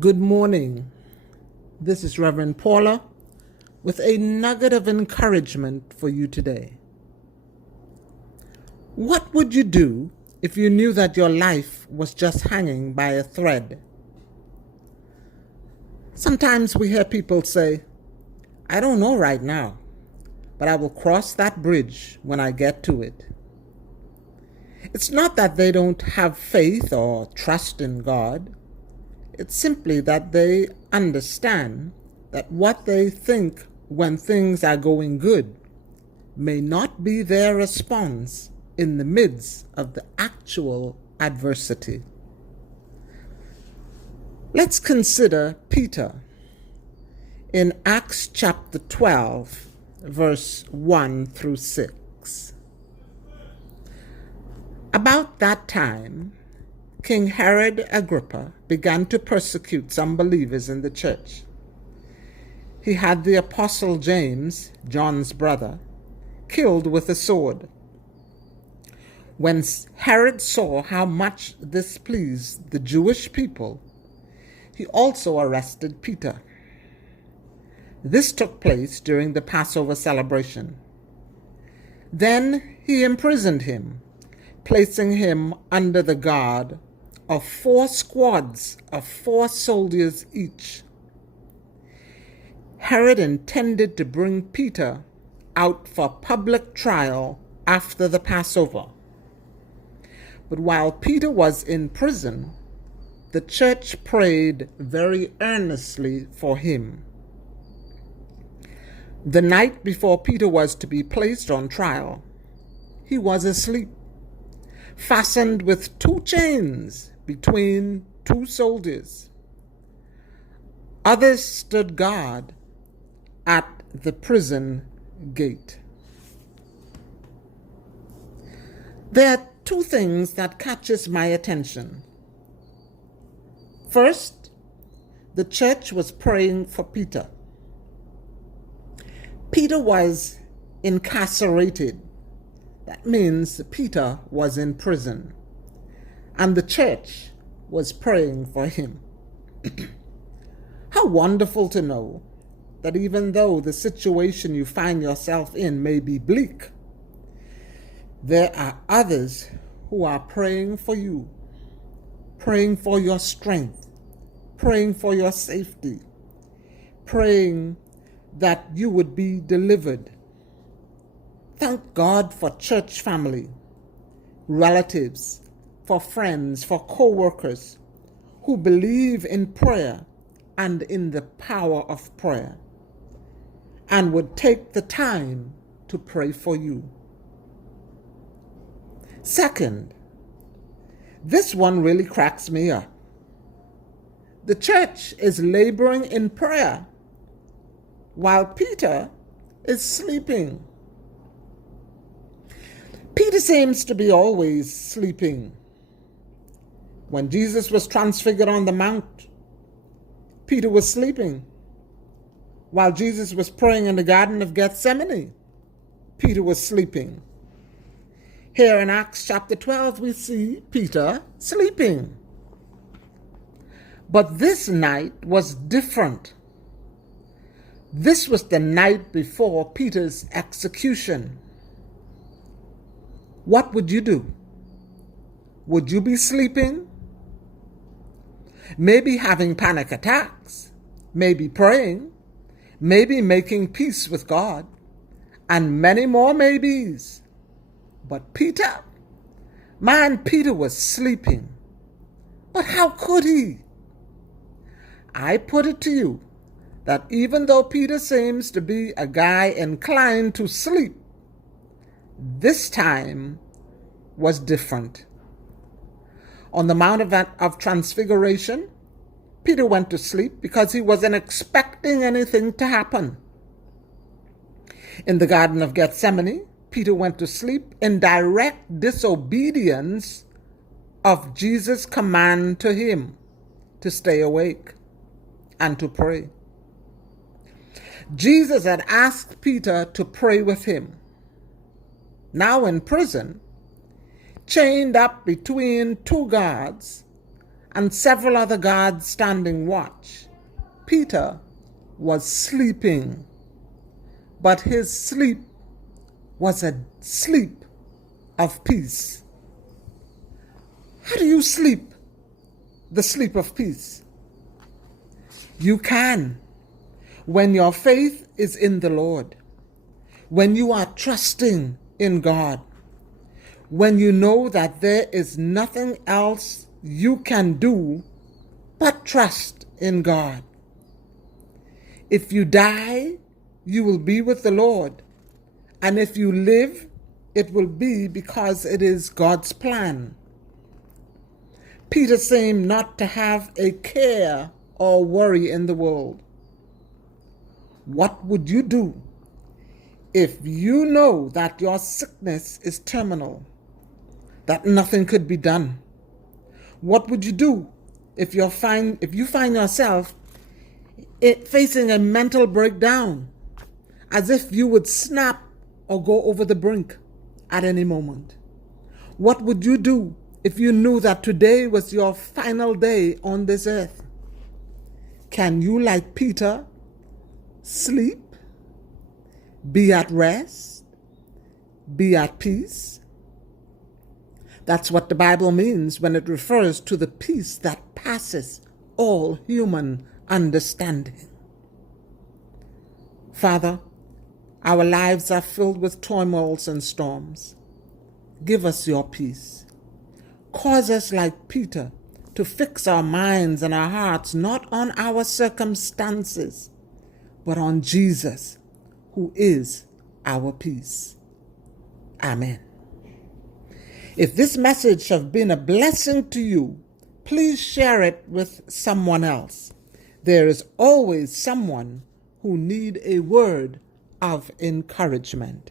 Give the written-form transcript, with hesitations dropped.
Good morning. This is Reverend Paula with a nugget of encouragement for you today. What would you do if you knew that your life was just hanging by a thread? Sometimes we hear people say, "I don't know right now, but I will cross that bridge when I get to it." It's not that they don't have faith or trust in God. It's simply that they understand that what they think when things are going good may not be their response in the midst of the actual adversity. Let's consider Peter in Acts chapter 12, verse 1 through 6. About that time, King Herod Agrippa began to persecute some believers in the church. He had the apostle James, John's brother, killed with a sword. When Herod saw how much this pleased the Jewish people, he also arrested Peter. This took place during the Passover celebration. Then he imprisoned him, placing him under the guard of 4 squads of 4 soldiers each. Herod intended to bring Peter out for public trial after the Passover. But while Peter was in prison, the church prayed very earnestly for him. The night before Peter was to be placed on trial, he was asleep, fastened with 2 chains between 2 soldiers. Others stood guard at the prison gate. There are 2 things that catches my attention. First, the church was praying for Peter. Peter was incarcerated. That means Peter was in prison, and the church was praying for him. How wonderful to know that even though the situation you find yourself in may be bleak, there are others who are praying for you, praying for your strength, praying for your safety, praying that you would be delivered. Thank God for church family, relatives, for friends, for co-workers who believe in prayer and in the power of prayer and would take the time to pray for you. Second, this one really cracks me up. The church is laboring in prayer while Peter is sleeping. Peter seems to be always sleeping. When Jesus was transfigured on the mount, Peter was sleeping. While Jesus was praying in the Garden of Gethsemane, Peter was sleeping. Here in Acts chapter 12, we see Peter sleeping. But this night was different. This was the night before Peter's execution. What would you do? Would you be sleeping? Maybe having panic attacks, maybe praying, maybe making peace with God, and many more maybes. But Peter was sleeping. But how could he? I put it to you that even though Peter seems to be a guy inclined to sleep, this time was different. On the Mount of Transfiguration, Peter went to sleep because he wasn't expecting anything to happen. In the Garden of Gethsemane, Peter went to sleep in direct disobedience of Jesus' command to him to stay awake and to pray. Jesus had asked Peter to pray with him. Now in prison, chained up between 2 guards, and several other guards standing watch, Peter was sleeping, but his sleep was a sleep of peace. How do you sleep the sleep of peace? You can when your faith is in the Lord, when you are trusting in God, when you know that there is nothing else you can do but trust in God. If you die, you will be with the Lord. And if you live, it will be because it is God's plan. Peter seemed not to have a care or worry in the world. What would you do if you know that your sickness is terminal, that nothing could be done? What would you do if you find yourself facing a mental breakdown, as if you would snap or go over the brink at any moment? What would you do if you knew that today was your final day on this earth? Can you, like Peter, sleep, be at rest, be at peace? That's what the Bible means when it refers to the peace that passes all human understanding. Father, our lives are filled with turmoils and storms. Give us your peace. Cause us, like Peter, to fix our minds and our hearts not on our circumstances, but on Jesus, who is our peace. Amen. If this message has been a blessing to you, please share it with someone else. There is always someone who needs a word of encouragement.